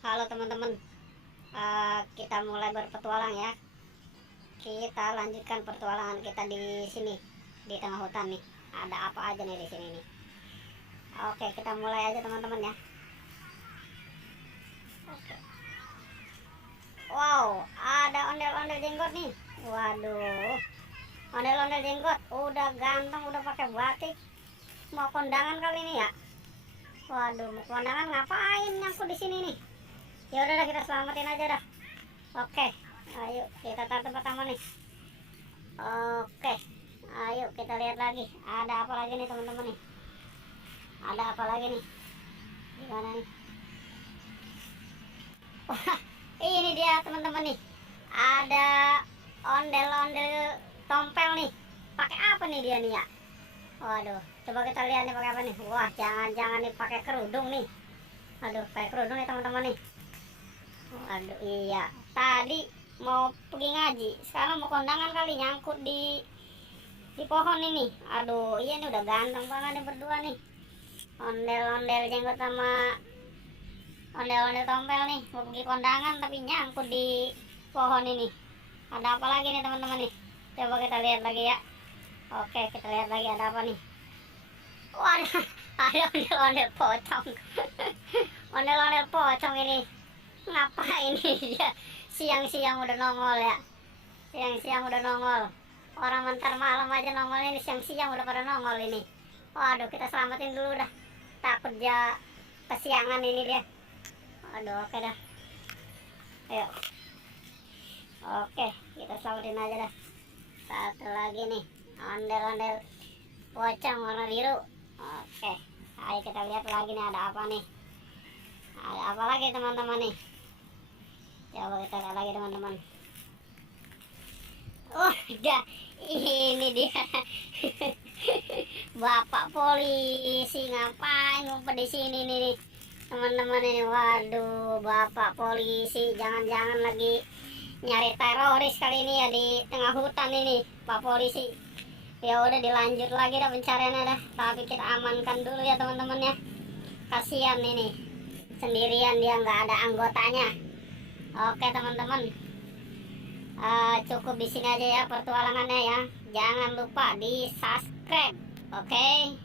Halo teman-teman, kita mulai berpetualang ya. Kita lanjutkan pertualangan kita di sini, di tengah hutan nih. Ada apa aja nih di sini nih? Oke, kita mulai aja teman-teman ya. Oke. Wow, ada ondel-ondel jenggot nih. Waduh, ondel-ondel jenggot, udah ganteng, udah pakai batik. Mau kondangan kali ini ya? Waduh, mau kondangan ngapain nyangkut di sini nih? Ya udah, kita selamatin aja dah. Oke, ayo kita taruh pertama nih. Oke, ayo kita lihat lagi. Ada apa lagi nih teman-teman nih? Ada apa lagi nih? Gimana nih? Wah, ini dia teman-teman nih. Ada ondel-ondel tompel nih. Pakai apa nih dia nih ya? Waduh, coba kita lihat nih pakai apa nih? Wah, jangan-jangan nih pakai kerudung nih. Aduh, pakai kerudung nih teman-teman nih. Waduh, iya. Tadi mau pergi ngaji, sekarang mau kondangan kali nyangkut di pohon ini. Aduh, iya nih udah ganteng banget nih berdua nih. Ondel-ondel jenggot sama ondel-ondel tompel nih mau pergi kondangan tapi nyangkut di pohon ini. Ada apa lagi nih teman-teman nih? Coba kita lihat lagi ya. Oke, kita lihat lagi ada apa nih. Waduh, ada ondel-ondel pocong. Ondel-ondel pocong ini ngapain dia siang-siang udah nongol ya. Siang-siang udah nongol. Orang mentar malam aja nongol, ini siang-siang udah pada nongol ini. Waduh, kita selamatin dulu dah. Takut dia kesiangan ini dia. Aduh, oke dah. Ayo. Oke, kita selamatin aja dah. Satu lagi nih, ondel-ondel pocong warna biru. Oke, ayo kita lihat lagi nih ada apa nih. Ada apa lagi teman-teman nih? Coba kita lihat lagi teman-teman. Oh, udah, ini dia. Bapak polisi ngapain ngumpet di sini nih teman-teman ini. Waduh, bapak polisi jangan-jangan lagi nyari teroris kali ini ya di tengah hutan ini, Pak polisi. Ya udah, dilanjut lagi dah pencariannya dah. Tapi kita amankan dulu ya teman-teman ya. Kasihan ini, sendirian dia nggak ada anggotanya. Oke teman-teman. Cukup di sini aja ya pertualangannya ya. Jangan lupa di subscribe. Oke.